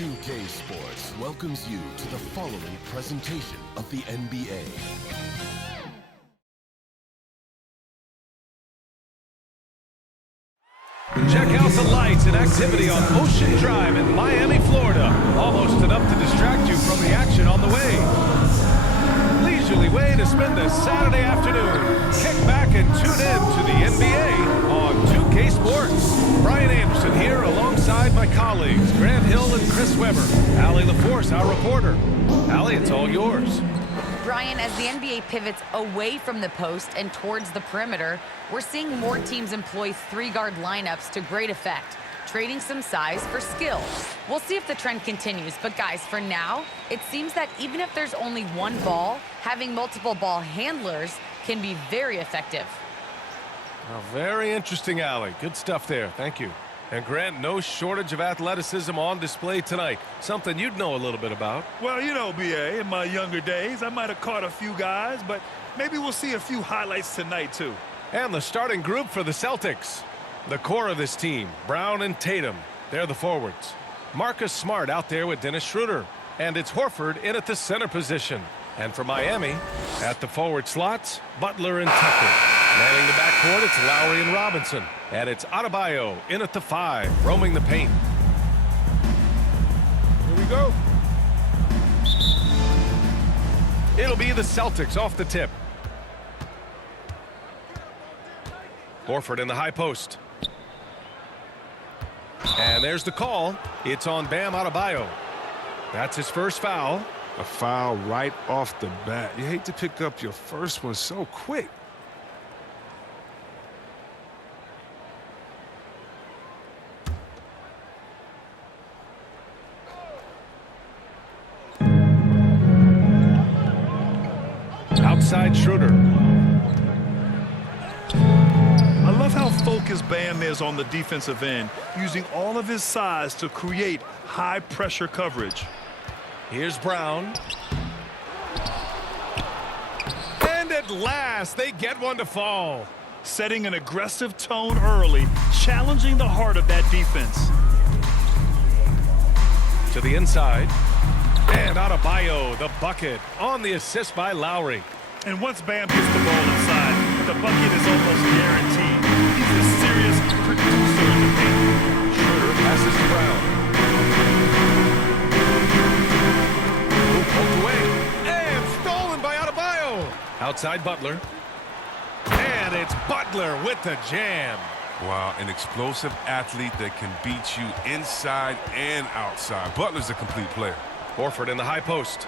2K Sports welcomes you to the following presentation of the NBA. Check out the lights and activity on Ocean Drive in Miami, Florida. Almost enough to distract you from the action on the way. Leisurely way to spend a Saturday afternoon. Kick back and tune in to the NBA on 2K Sports. Brian Anderson here alongside my colleagues, Grant Hill and Chris Webber. Allie LaForce, our reporter. Allie, it's all yours. Brian, as the NBA pivots away from the post and towards the perimeter, we're seeing more teams employ three-guard lineups to great effect, trading some size for skill. We'll see if the trend continues, but guys, for now, it seems that even if there's only one ball, having multiple ball handlers can be very effective. Oh, very interesting, Allie. Good stuff there. Thank you. And Grant, no shortage of athleticism on display tonight. Something you'd know a little bit about. Well, you know, B.A., in my younger days, I might have caught a few guys, but maybe we'll see a few highlights tonight, too. And the starting group for the Celtics. The core of this team, Brown and Tatum. They're the forwards. Marcus Smart out there with Dennis Schroeder. And it's Horford in at the center position. And for Miami, at the forward slots, Butler and Tucker. Manning the backcourt, it's Lowry and Robinson. And it's Adebayo in at the 5, roaming the paint. Here we go. It'll be the Celtics off the tip. Horford in the high post. And there's the call. It's on Bam Adebayo. That's his first foul. A foul right off the bat. You hate to pick up your first one so quick. Outside Schroeder. I love how focused Bam is on the defensive end, using all of his size to create high-pressure coverage. Here's Brown. And at last, they get one to fall. Setting an aggressive tone early, challenging the heart of that defense. To the inside. And Adebayo, the bucket, on the assist by Lowry. And once Bam gets the ball inside, the bucket is almost guaranteed. He's a serious producer in the paint. Schroeder passes to Brown. Who poked away. And stolen by Adebayo. Outside Butler. And it's Butler with the jam. Wow, an explosive athlete that can beat you inside and outside. Butler's a complete player. Horford in the high post.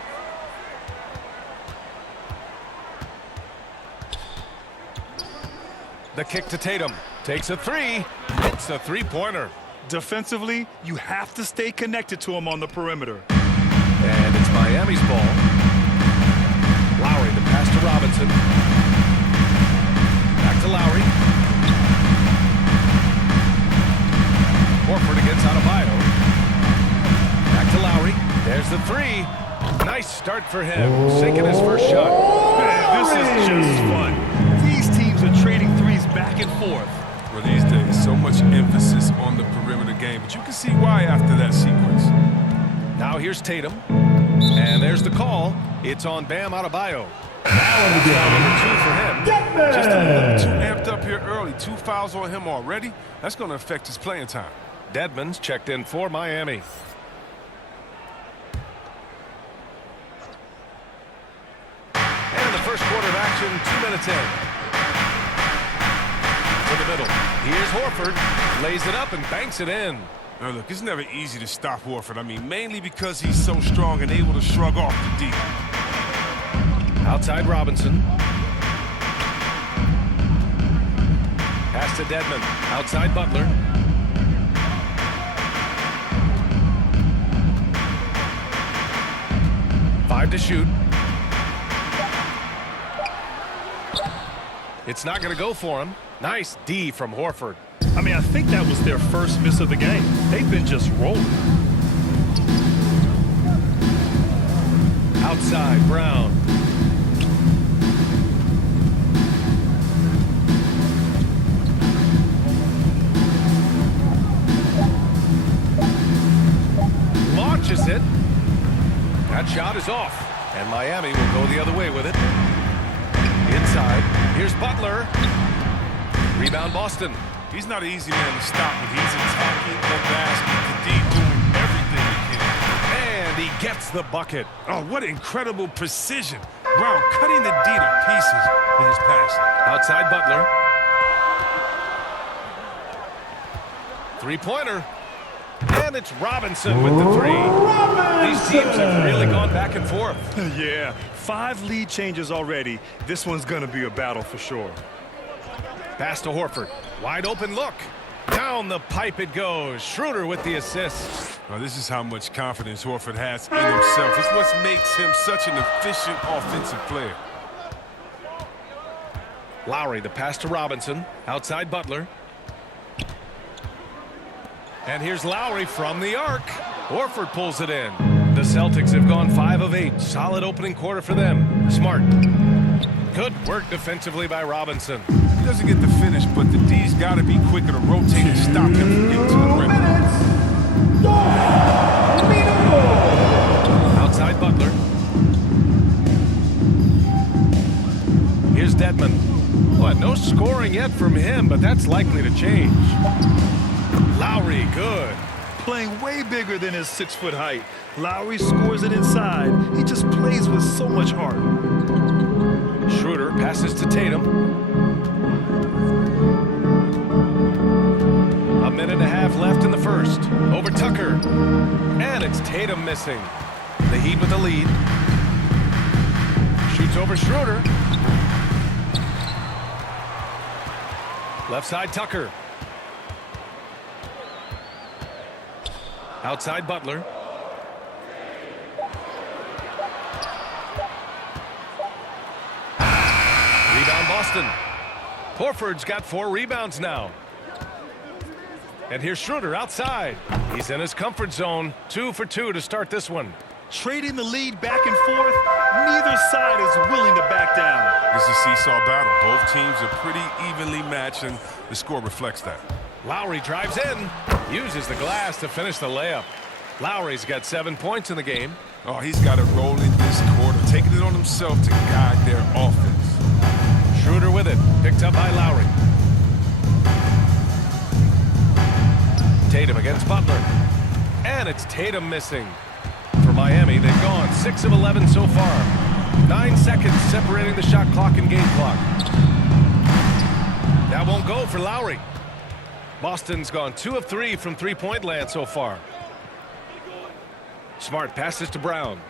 The kick to Tatum. Takes a three. It's a three-pointer. Defensively, you have to stay connected to him on the perimeter. And it's Miami's ball. Lowry, the pass to Robinson. Back to Lowry. Horford against Adebayo. Back to Lowry. There's the three. Nice start for him. Sinking his first shot. Man, this is just fun. These teams are trading threes back and forth. Well, these days, so much emphasis on the perimeter game, but you can see why after that sequence. Now here's Tatum. And there's the call. It's on Bam Adebayo. Now in the game. Number 2 for him. Just a little too amped up here early. 2 fouls on him already. That's going to affect his playing time. Dedmon's checked in for Miami. And the first quarter of action, 2 minutes in. To the middle. Here's Horford. Lays it up and banks it in. Now look, it's never easy to stop Horford. I mean, mainly because he's so strong and able to shrug off the D. Outside Robinson. Pass to Dedmon. Outside Butler. Five to shoot. It's not going to go for him. Nice D from Horford. I mean, I think that was their first miss of the game. They've been just rolling. Outside, Brown. Launches it. That shot is off. And Miami will go the other way with it. Inside. Here's Butler. Rebound, Boston. He's not an easy man to stop, but he's attacking the basket. The D doing everything he can. And he gets the bucket. Oh, what incredible precision. Brown cutting the D to pieces with his passing. Outside Butler. Three-pointer. And it's Robinson with the three. These teams have really gone back and forth. Yeah, 5 lead changes already. This one's going to be a battle for sure. Pass to Horford. Wide open look. Down the pipe it goes. Schroeder with the assist. Now, this is how much confidence Horford has in himself. It's what makes him such an efficient offensive player. Lowry, the pass to Robinson. Outside Butler. And here's Lowry from the arc. Horford pulls it in. The Celtics have gone 5 of 8. Solid opening quarter for them. Smart. Good work defensively by Robinson. He doesn't get the finish, but the D's got to be quicker to rotate and stop him from getting to the rim. Outside Butler. Here's Dedmon. What? No scoring yet from him, but that's likely to change. Lowry, good. Playing way bigger than his 6-foot height. Lowry scores it inside. He just plays with so much heart. Schroeder passes to Tatum. A minute and a half left in the first. Over Tucker. And it's Tatum missing. The Heat with the lead. Shoots over Schroeder. Left side Tucker. Outside Butler. Rebound Boston. Horford's got 4 rebounds now. And here's Schroeder outside. He's in his comfort zone. 2 for 2 to start this one. Trading the lead back and forth, neither side is willing to back down. It's a seesaw battle. Both teams are pretty evenly matched, and the score reflects that. Lowry drives in. Uses the glass to finish the layup. Lowry's got 7 points in the game. Oh, he's got it rolling this quarter, taking it on himself to guide their offense. Schroeder with it. Picked up by Lowry. Tatum against Butler. And it's Tatum missing. For Miami, they've gone 6 of 11 so far. 9 seconds separating the shot clock and game clock. That won't go for Lowry. Boston's gone 2 of 3 from three-point land so far. Smart passes to Brown.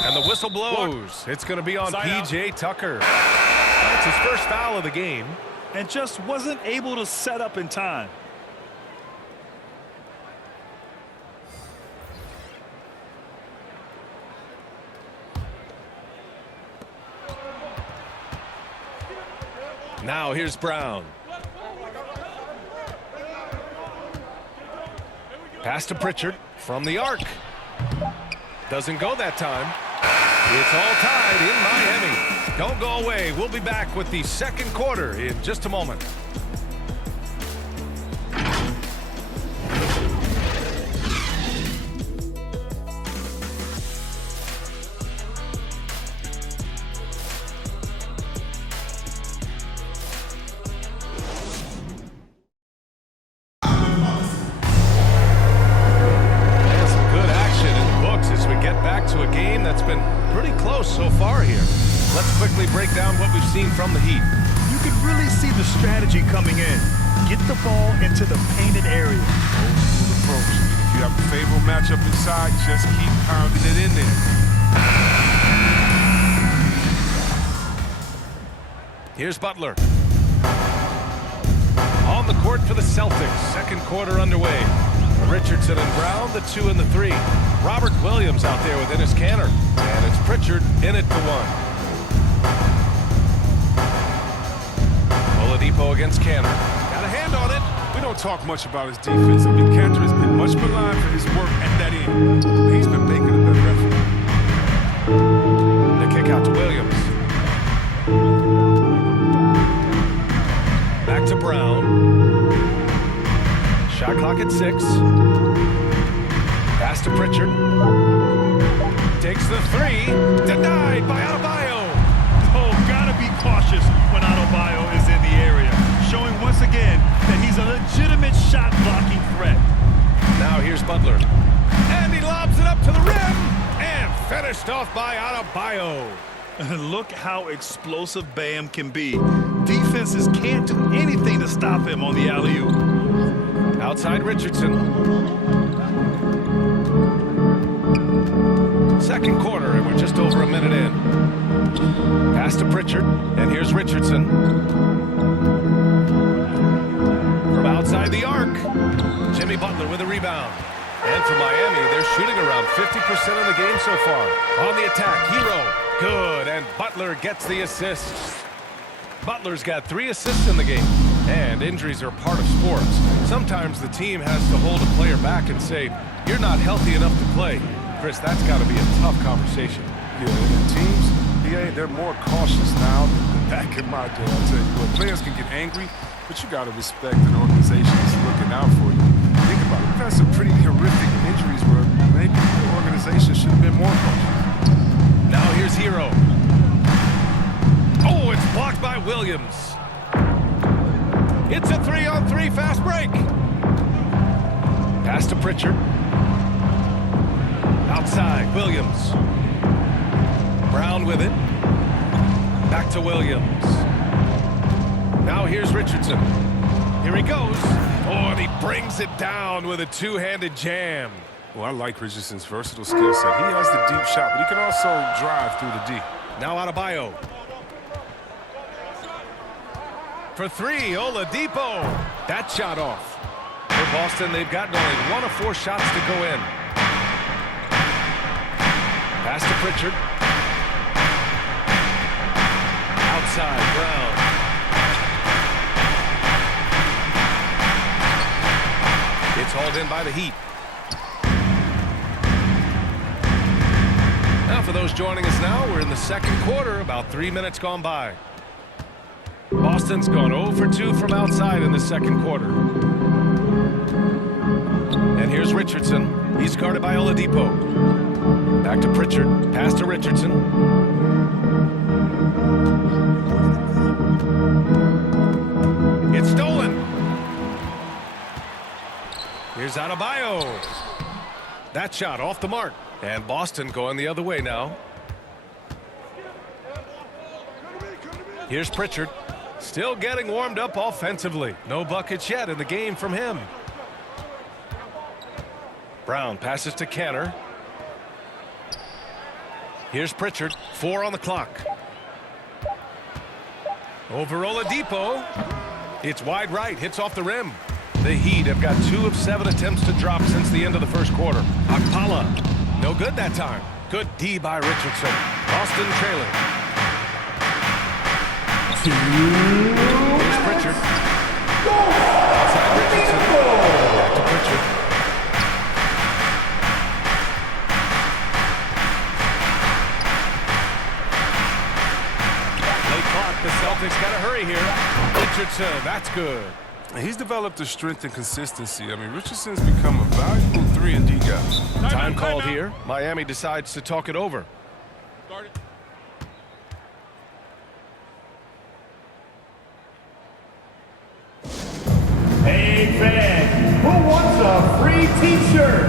And the whistle blows. It's going to be on P.J. Tucker. That's his first foul of the game. And just wasn't able to set up in time. Now here's Brown. Pass to Pritchard from the arc. Doesn't go that time. It's all tied in Miami. Don't go away. We'll be back with the second quarter in just a moment. So far here. Let's quickly break down what we've seen from the Heat. You can really see the strategy coming in. Get the ball into the painted area. Old school approach. If you have a favorable matchup inside, just keep pounding it in there. Here's Butler. On the court for the Celtics. Second quarter underway. Richardson and Brown, the 2 and the 3. Robert Williams out there with Enes Kanter. And it's Pritchard in it for 1. Oladipo against Canner. Got a hand on it. We don't talk much about his defense. I mean, Cantor has been much maligned for his work at that end. But he's been making a better effort. The kick out to Williams. Back to Brown. Shot clock at 6. Pass to Pritchard. Takes the 3. Denied by Adebayo. Oh, gotta be cautious when Adebayo is in the area, showing once again that he's a legitimate shot-blocking threat. Now here's Butler. And he lobs it up to the rim. And finished off by Adebayo. Look how explosive Bam can be. Defenses can't do anything to stop him on the alley-oop. Outside Richardson. Second quarter, and we're just over a minute in. Pass to Pritchard, and here's Richardson. From outside the arc, Jimmy Butler with a rebound. And for Miami, they're shooting around 50% in the game so far. On the attack, Hero. Good, and Butler gets the assist. Butler's got 3 assists in the game, and injuries are part of sports. Sometimes the team has to hold a player back and say, you're not healthy enough to play. Chris, that's got to be a tough conversation. Yeah, and teams, they're more cautious now than back in my day. I'll tell you what, players can get angry, but you got to respect an organization that's looking out for you. Think about it. We've had some pretty horrific injuries where maybe the organization should have been more cautious. Now here's Hero. Oh, it's blocked by Williams. It's a 3-on-3 fast break. Pass to Pritchard. Outside, Williams. Brown with it. Back to Williams. Now here's Richardson. Here he goes. Oh, and he brings it down with a two-handed jam. Well, I like Richardson's versatile skill set. He has the deep shot, but he can also drive through the D. Now Adebayo. For 3, Oladipo. That shot off. For Boston, they've gotten only 1 of 4 shots to go in. Pass to Pritchard. Outside, Brown. It's hauled in by the Heat. Now for those joining us now, we're in the second quarter, about 3 minutes gone by. Boston's gone 0 for 2 from outside in the second quarter. And here's Richardson. He's guarded by Oladipo. Back to Pritchard. Pass to Richardson. It's stolen. Here's Adebayo. That shot off the mark. And Boston going the other way now. Here's Pritchard. Still getting warmed up offensively. No buckets yet in the game from him. Brown passes to Canner. Here's Pritchard. 4 on the clock. Over Oladipo. It's wide right. Hits off the rim. The Heat have got 2 of 7 attempts to drop since the end of the first quarter. Akpala. No good that time. Good D by Richardson. Boston trailing. Here's Pritchard. Outside Richardson. Back to Pritchard. Late clock. The Celtics got to hurry here. Richardson. That's good. He's developed a strength and consistency. I mean, Richardson's become a valuable 3 and D guy. Time called here. Miami decides to talk it over. Hey, fan, who wants a free t-shirt?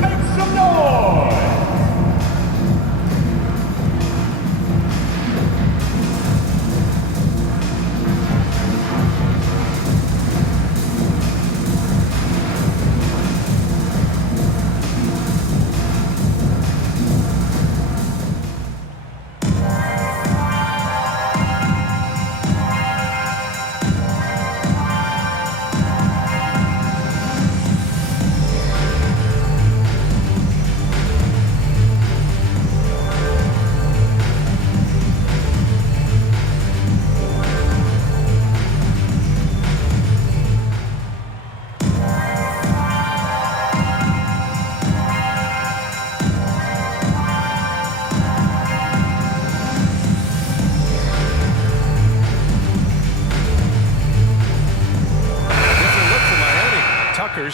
Make some noise!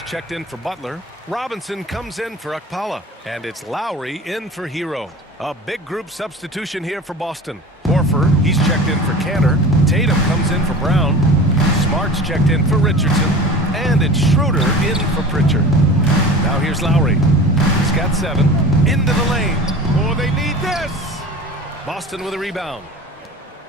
checked in for Butler. Robinson comes in for Okpala. And it's Lowry in for Hero. A big group substitution here for Boston. Horford, he's checked in for Cantor. Tatum comes in for Brown. Smart's checked in for Richardson. And it's Schroeder in for Pritchard. Now here's Lowry. He's got 7. Into the lane. Oh, they need this! Boston with a rebound.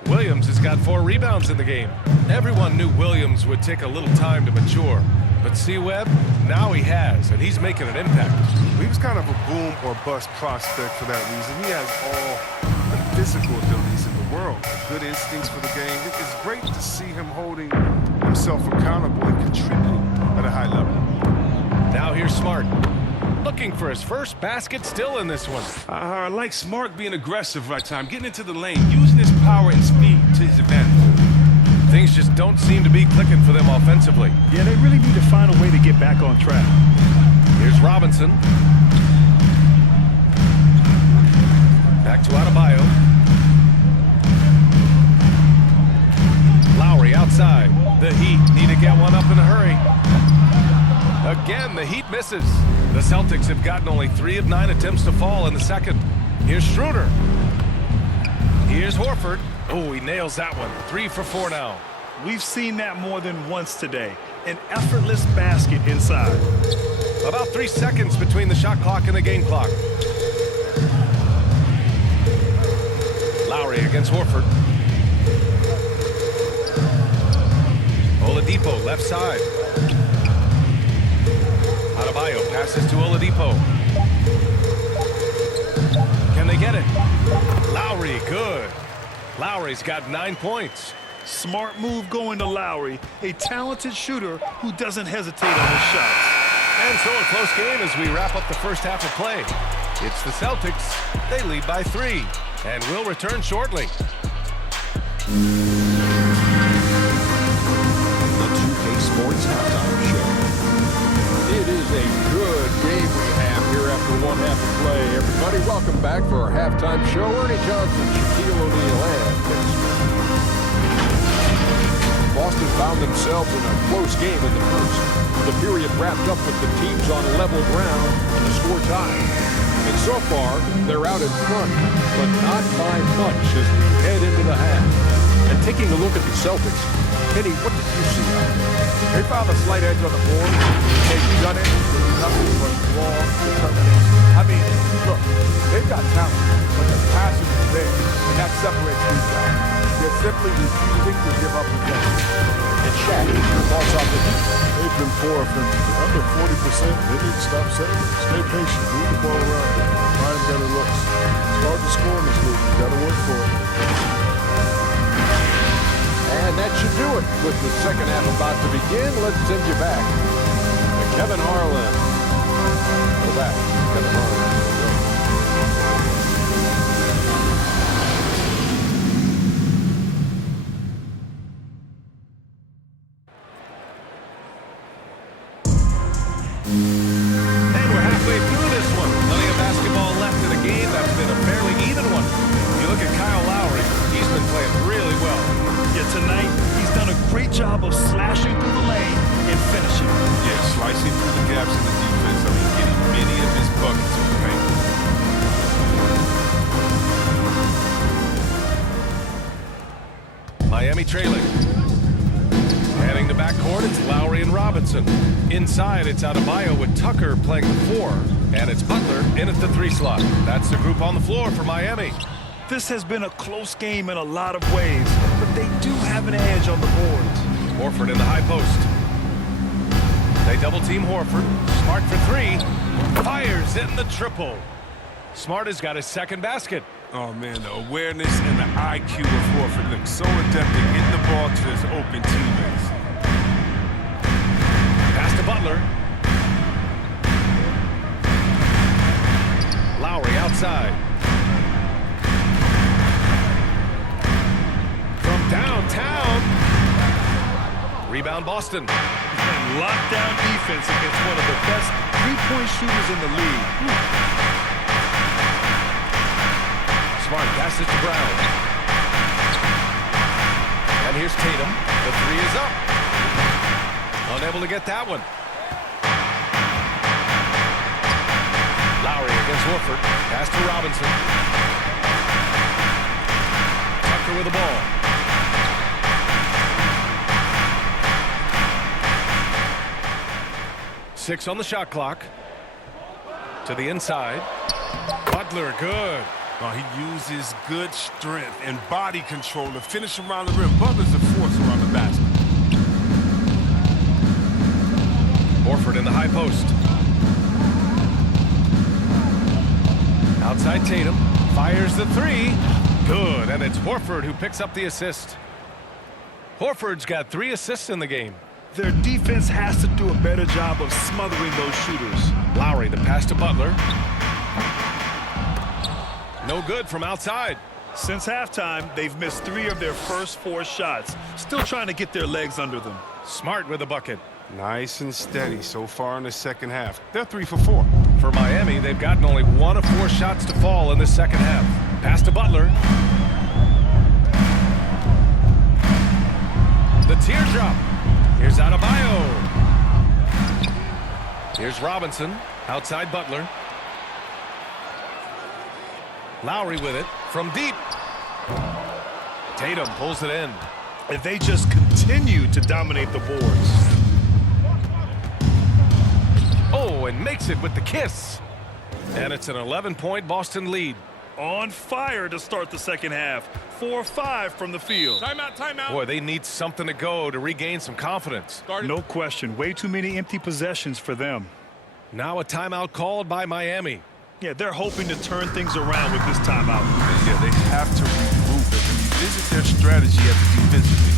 Williams has got 4 rebounds in the game. Everyone knew Williams would take a little time to mature. But see, Webb, now he has, and he's making an impact. He was kind of a boom or bust prospect for that reason. He has all the physical abilities in the world, good instincts for the game. It's great to see him holding himself accountable and contributing at a high level. Now here's Smart. Looking for his first basket still in this one. I like Smart being aggressive right time, getting into the lane, using his power and speed to his advantage. Things just don't seem to be clicking for them offensively. Yeah, they really need to find a way to get back on track. Here's Robinson. Back to Adebayo. Lowry outside. The Heat need to get one up in a hurry. Again, the Heat misses. The Celtics have gotten only 3 of 9 attempts to fall in the second. Here's Schroeder. Here's Horford. Oh, he nails that one. 3 for 4 now. We've seen that more than once today. An effortless basket inside. About 3 seconds between the shot clock and the game clock. Lowry against Horford. Oladipo left side. Adebayo passes to Oladipo. Can they get it? Lowry, good. Lowry's got 9 points. Smart move going to Lowry, a talented shooter who doesn't hesitate on his shots. And so a close game as we wrap up the first half of play. It's the Celtics. They lead by 3. And we'll return shortly. The 2K Sports Halftime Show. It is a good game we have here after one half of play. Everybody, welcome back for our halftime show. Ernie Johnson, Shaquille O'Neal, and Vince Smith. Boston found themselves in a close game in the first. The period wrapped up with the teams on level ground and the score tied. And so far, they're out in front, but not by much as we head into the half. And taking a look at the Celtics, Kenny, what did you see out there? They found a slight edge on the board. They've done it with nothing but raw determination. I mean, look, they've got talent, but the passion is there, and that separates these guys. They're simply refusing to give up the game. And Shaq, your thoughts on the defense? They've been poor offensively. Under 40%. They need to stop setting. Stay patient. Move the ball around. Find better looks. It's hard to score in this league. You got to work for it. And that should do it. With the second half about to begin, let's send you back to Kevin Harlan. Go back, Kevin Harlan. And we're halfway through this one. Plenty of basketball left in a game that's been a fairly even one. You look at Kyle Lowry, he's been playing really well. Yeah, tonight, he's done a great job of slashing through the lane and finishing. Yeah, slicing through the gaps in the defense. I mean, getting many of his buckets in the paint. Miami trailing. Heading to backcourt, it's Lowry and Robinson. Inside, it's Adebayo with Tucker playing the 4. And it's Butler in at the 3 slot. That's the group on the floor for Miami. This has been a close game in a lot of ways, but they do have an edge on the boards. Horford in the high post. They double-team Horford. Smart for 3. Fires in the triple. Smart has got his second basket. Oh, man, the awareness and the IQ of Horford looks so adept at getting the ball to his open teammates. Pass to Butler. Lowry outside. From downtown. Rebound Boston. Lockdown defense against one of the best three-point shooters in the league. Smart passes to Brown. And here's Tatum. The 3 is up. Unable to get that one. Lowry against Horford. Pass to Robinson. Tucker with the ball. Six on the shot clock. To the inside. Butler, good. Oh, he uses good strength and body control to finish around the rim. Butler's a force around the basket. Horford in the high post. Outside Tatum. Fires the three. Good, and it's Horford who picks up the assist. Horford's got 3 assists in the game. Their defense has to do a better job of smothering those shooters. Lowry, the pass to Butler. No good from outside. Since halftime, they've missed 3 of their first 4 shots. Still trying to get their legs under them. Smart with the bucket. Nice and steady so far in the second half. They're 3 for 4. For Miami, they've gotten only 1 of 4 shots to fall in the second half. Pass to Butler. The teardrop. Here's Adebayo. Here's Robinson. Outside Butler. Lowry with it from deep. Tatum pulls it in. And they just continue to dominate the boards. Oh, and makes it with the kiss. And it's an 11-point Boston lead. On fire to start the second half. 4-5 from the field. Timeout, timeout. Boy, they need something to go to regain some confidence. No question. Way too many empty possessions for them. Now a timeout called by Miami. Yeah, they're hoping to turn things around with this timeout. Yeah, they have to regroup and revisit their strategy at the defensive end.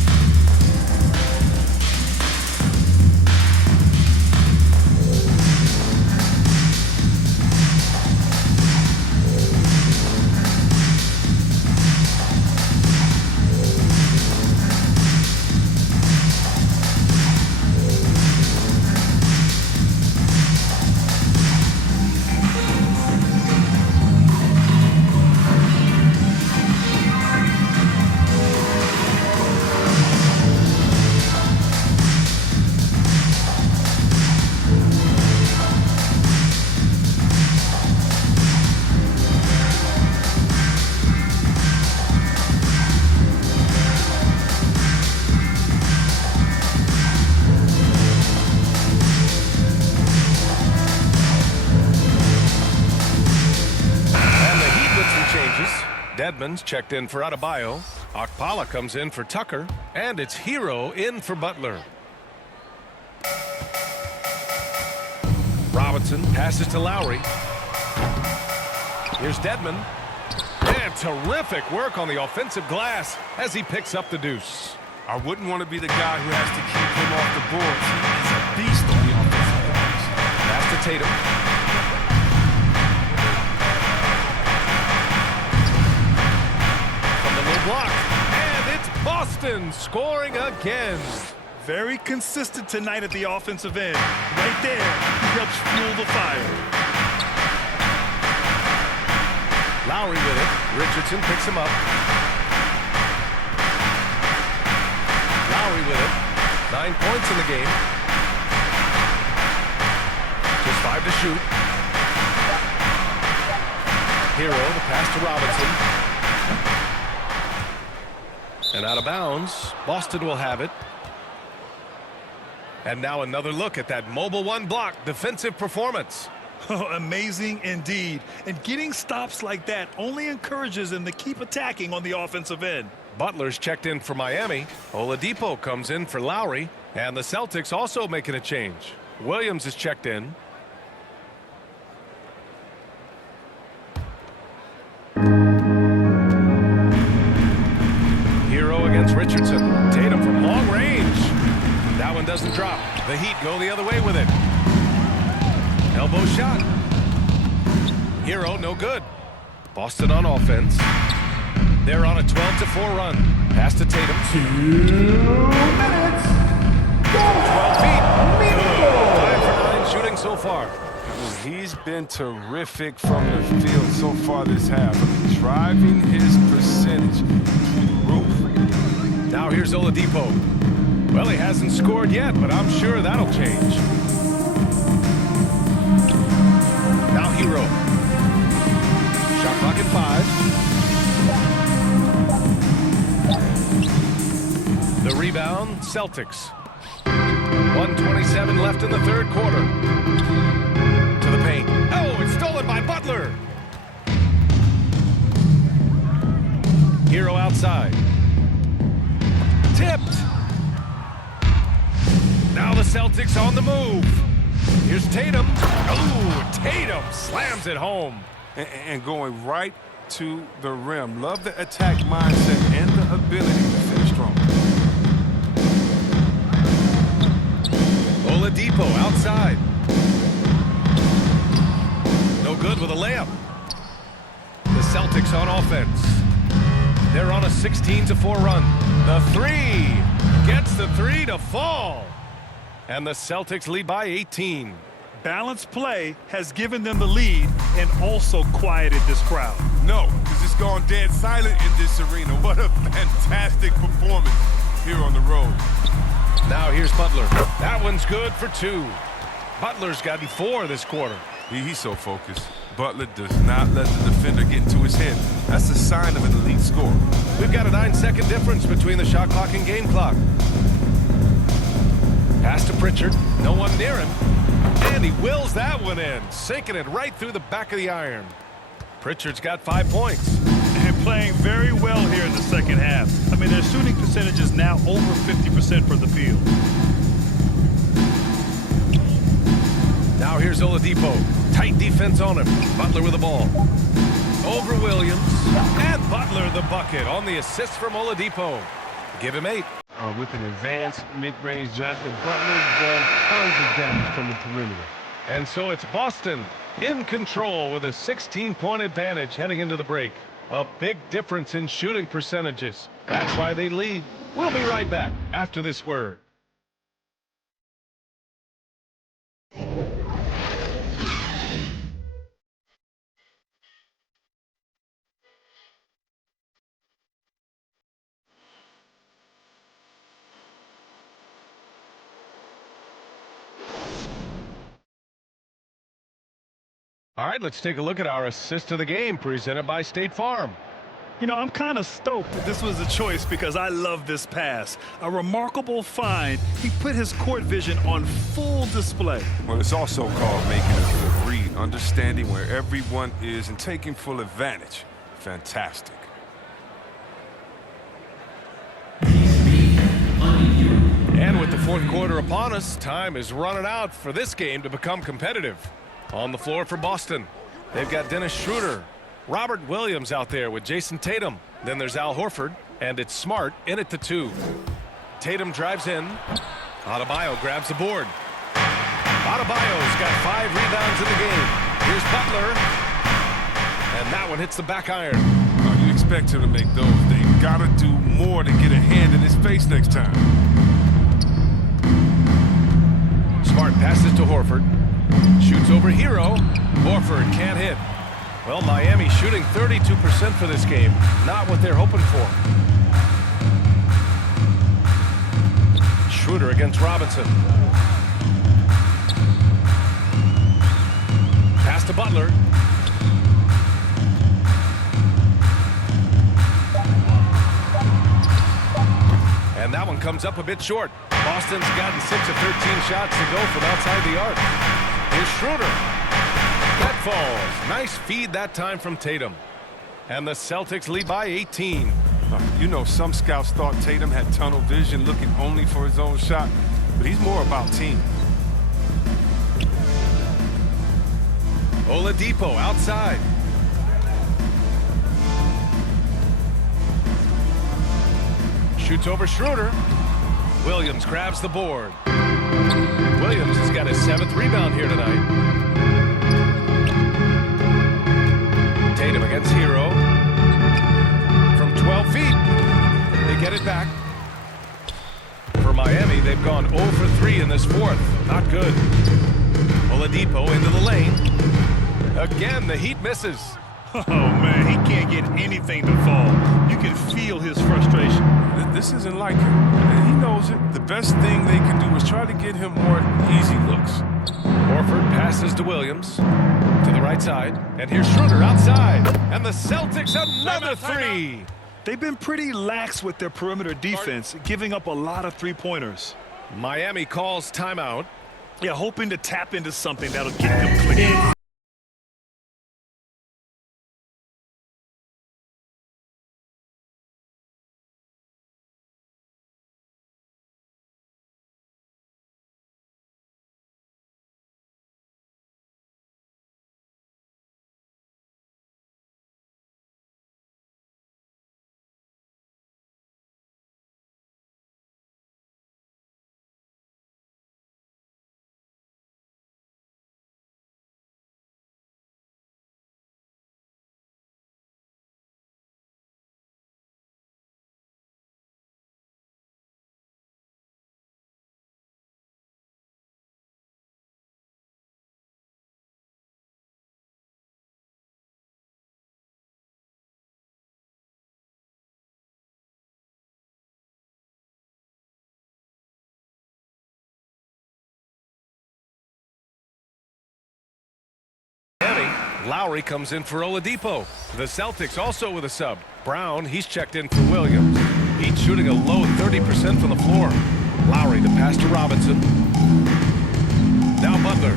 Dedmon's checked in for Adebayo. Okpala comes in for Tucker. And it's Hero in for Butler. Robinson passes to Lowry. Here's Dedmon. And terrific work on the offensive glass as he picks up the deuce. I wouldn't want to be the guy who has to keep him off the boards. He's a beast on the offensive glass. Pass to Tatum. Block, and it's Boston scoring again. Very consistent tonight at the offensive end. Right there, he helps fuel the fire. Lowry with it. Richardson picks him up. Lowry with it. 9 points in the game. Just 5 to shoot. Hero, the pass to Robinson. And out of bounds, Boston will have it. And now another look at that mobile 1 block defensive performance. Oh, amazing indeed. And getting stops like that only encourages them to keep attacking on the offensive end. Butler's checked in for Miami. Oladipo comes in for Lowry. And the Celtics also making a change. Williams is checked in. Against Richardson. Tatum from long range. That one doesn't drop. The Heat go the other way with it. Elbow shot. Hero, no good. Boston on offense. They're on a 12-4 run. Pass to Tatum. 2 minutes. Go! 12 feet. 5 for 9 shooting so far. He's been terrific from the field so far this half. Driving his percentage to the roof. Now here's Oladipo. Well, he hasn't scored yet, but I'm sure that'll change. Now Hero Hero. Shot clock at 5. The rebound, Celtics. 1:27 left in the third quarter. To the paint. Oh, it's stolen by Butler. Hero outside. Tipped. Now the Celtics on the move. Here's Tatum. Oh, Tatum slams it home. And going right to the rim. Love the attack mindset and the ability to finish strong. Oladipo outside. No good with a layup. The Celtics on offense. They're on a 16-4 run. The three gets the three to fall. And the Celtics lead by 18. Balanced play has given them the lead and also quieted this crowd. No, because it's gone dead silent in this arena. What a fantastic performance here on the road. Now here's Butler. That one's good for 2. Butler's gotten 4 this quarter. He's so focused. Butler does not let the defender get into his head. That's a sign of an elite scorer. We've got a 9-second difference between the shot clock and game clock. Pass to Pritchard. No one near him. And he wills that one in, sinking it right through the back of the iron. Pritchard's got 5 points. And playing very well here in the second half. I mean, their shooting percentage is now over 50% from the field. Now here's Oladipo. Tight defense on him. Butler with the ball. Over Williams. And Butler the bucket on the assist from Oladipo. Give him 8. With an advanced mid-range jump, and Butler's done tons of damage from the perimeter. And so it's Boston in control with a 16-point advantage heading into the break. A big difference in shooting percentages. That's why they lead. We'll be right back after this word. All right, let's take a look at our assist of the game presented by State Farm. You know, I'm kind of stoked that this was a choice because I love this pass. A remarkable find. He put his court vision on full display. Well, it's also called making a good read, understanding where everyone is and taking full advantage. Fantastic. And with the fourth quarter upon us, time is running out for this game to become competitive. On the floor for Boston, they've got Dennis Schroeder, Robert Williams out there with Jason Tatum. Then there's Al Horford, and it's Smart in at the 2. Tatum drives in. Adebayo grabs the board. Adebayo's got 5 rebounds in the game. Here's Butler. And that one hits the back iron. You expect him to make those. They gotta do more to get a hand in his face next time. Smart passes to Horford. Shoots over Hero. Horford can't hit. Well, Miami shooting 32% for this game. Not what they're hoping for. Schroeder against Robinson. Pass to Butler. And that one comes up a bit short. Boston's gotten 6 of 13 shots to go from outside the arc. Here's Schroeder. That falls. Nice feed that time from Tatum. And the Celtics lead by 18. You know, some scouts thought Tatum had tunnel vision, looking only for his own shot, but he's more about team. Oladipo outside. Shoots over Schroeder. Williams grabs the board. Williams has got his 7th rebound here tonight. Tatum against Hero. From 12 feet. They get it back. For Miami, they've gone 0 for 3 in this fourth. Not good. Oladipo into the lane. Again, the Heat misses. Oh, man, he can't get anything to fall. You can feel his frustration. This isn't like him. He knows the best thing they can do is try to get him more easy looks. Horford passes to Williams to the right side. And here's Schroeder outside. And the Celtics another three. They've been pretty lax with their perimeter defense, giving up a lot of three-pointers. Miami calls timeout. Yeah, hoping to tap into something that'll get them clicking. Lowry comes in for Oladipo. The Celtics also with a sub. Brown, he's checked in for Williams. He's shooting a low 30% from the floor. Lowry, the pass to Robinson. Now Butler.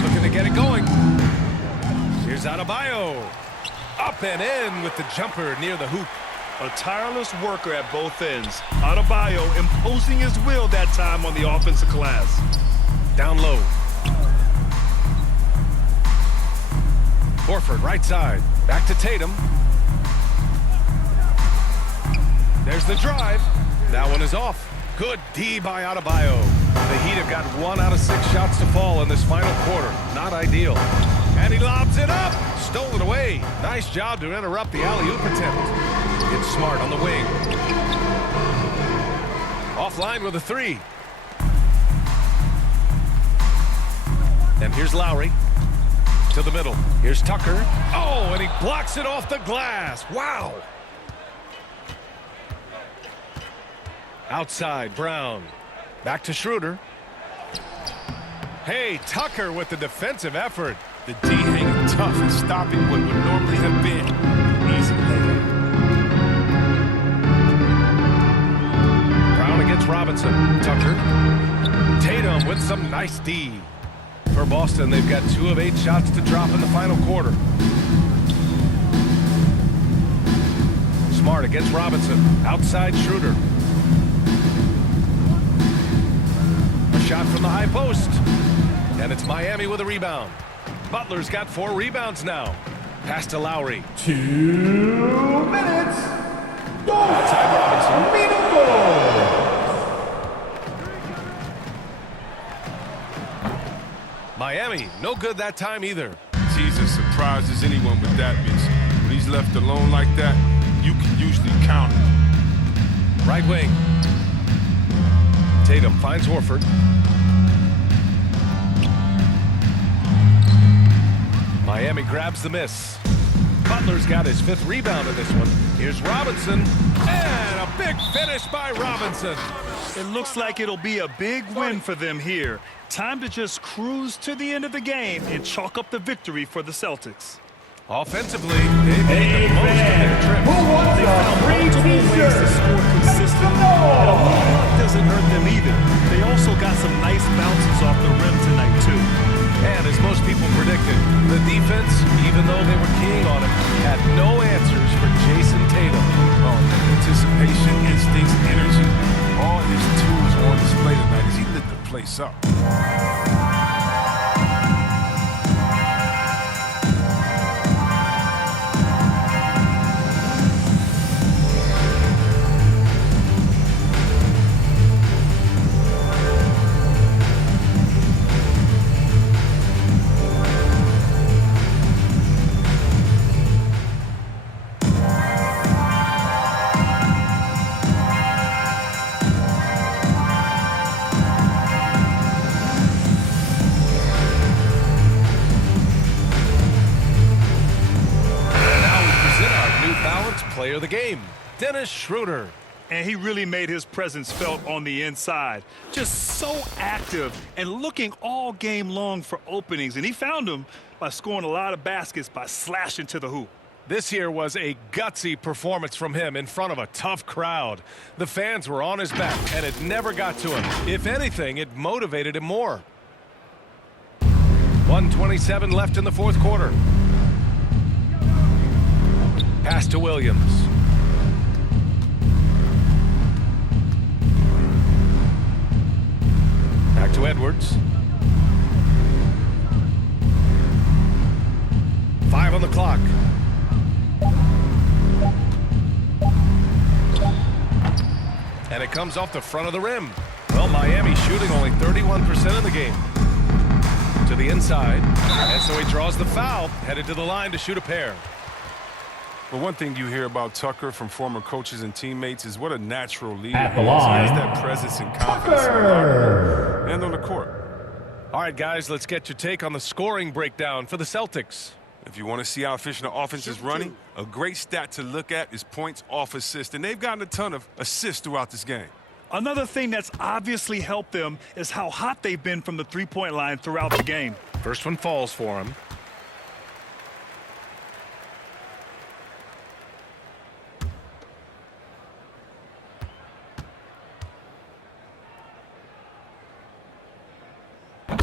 Looking to get it going. Here's Adebayo. Up and in with the jumper near the hoop. A tireless worker at both ends. Adebayo imposing his will that time on the offensive glass. Down low. Horford, right side. Back to Tatum. There's the drive. That one is off. Good D by Adebayo. The Heat have got 1 out of 6 shots to fall in this final quarter. Not ideal. And he lobs it up. Stolen away. Nice job to interrupt the alley-oop attempt. It's Smart on the wing. Offline with a 3. And here's Lowry. To the middle. Here's Tucker. Oh, and he blocks it off the glass. Wow. Outside, Brown. Back to Schroeder. Hey, Tucker with the defensive effort. The D hanging tough and stopping what would normally have been easy layup. Brown against Robinson. Tucker. Tatum with some nice D. For Boston, they've got 2 of 8 shots to drop in the final quarter. Smart against Robinson. Outside Schroeder. A shot from the high post. And it's Miami with a rebound. Butler's got 4 rebounds now. Pass to Lowry. 2 minutes. Outside Robinson. Miami, no good that time either. He's as surprised as anyone with that, Vince. When he's left alone like that, you can usually count him. Right wing. Tatum finds Horford. Miami grabs the miss. Butler's got his 5th rebound in this one. Here's Robinson. And a big finish by Robinson. It looks like it'll be a big win for them here. Time to just cruise to the end of the game and chalk up the victory for the Celtics. Offensively, they've made the most of their trip. They found multiple ways to score consistently, and a little luck doesn't hurt them either. They also got some nice bounces off the rim tonight, too. And as most people predicted, the defense, even though they were keying on it, had no answers for Jason Tatum. Oh, anticipation, instincts, energy, all his tools on display tonight as he lit the place up. the game, Dennis Schroeder. And he really made his presence felt on the inside. Just so active and looking all game long for openings. And he found them by scoring a lot of baskets by slashing to the hoop. This here was a gutsy performance from him in front of a tough crowd. The fans were on his back, and it never got to him. If anything, it motivated him more. 1:27 left in the fourth quarter. Pass to Williams. Back to Edwards. 5 on the clock. And it comes off the front of the rim. Well, Miami shooting only 31% of the game. To the inside. And so he draws the foul, headed to the line to shoot a pair. Well, one thing you hear about Tucker from former coaches and teammates is what a natural leader At the he is. He has line, that presence and confidence in the locker room and on the court. All right, guys, let's get your take on the scoring breakdown for the Celtics. If you want to see how efficient the offense is running, a great stat to look at is points off assist. And they've gotten a ton of assists throughout this game. Another thing that's obviously helped them is how hot they've been from the three-point line throughout the game. First one falls for him.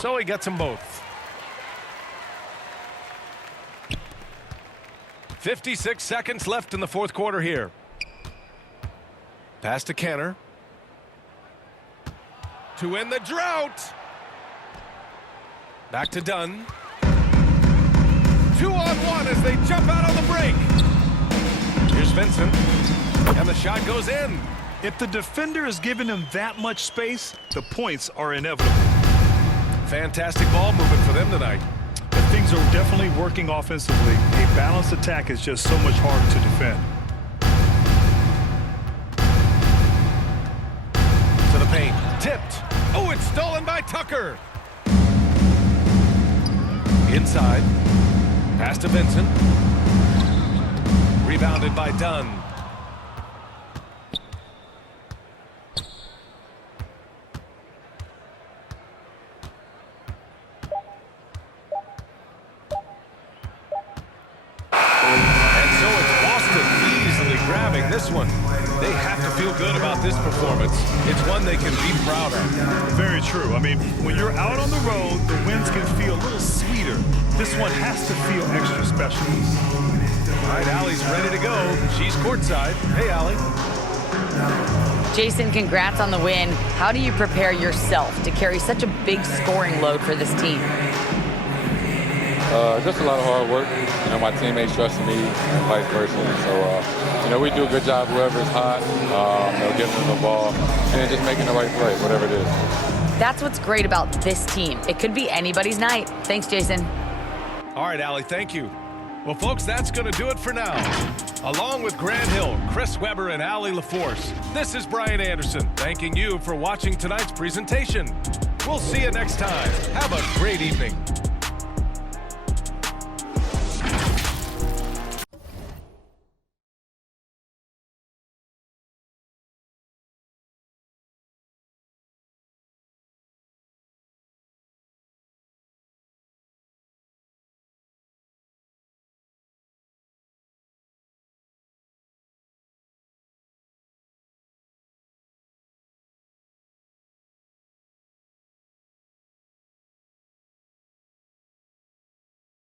So he gets them both. 56 seconds left in the fourth quarter here. Pass to Canner. To end the drought. Back to Dunn. 2-on-1 as they jump out on the break. Here's Vincent. And the shot goes in. If the defender is giving him that much space, the points are inevitable. Fantastic ball movement for them tonight. Things are definitely working offensively. A balanced attack is just so much harder to defend. To the paint. Tipped. Oh, it's stolen by Tucker. Inside. Pass to Vincent. Rebounded by Dunn. This one, they have to feel good about this performance. It's one they can be proud of. Very true. I mean, when you're out on the road, the wins can feel a little sweeter. This one has to feel extra special. All right, Allie's ready to go. She's courtside. Hey, Allie. Jason, congrats on the win. How do you prepare yourself to carry such a big scoring load for this team? Just a lot of hard work. You know, my teammates trusting me and vice versa. So, you know, we do a good job whoever's hot, getting them the ball, and just making the right play, whatever it is. That's what's great about this team. It could be anybody's night. Thanks, Jason. All right, Allie, thank you. Well, folks, that's going to do it for now. Along with Grant Hill, Chris Webber, and Allie LaForce, this is Brian Anderson, thanking you for watching tonight's presentation. We'll see you next time. Have a great evening.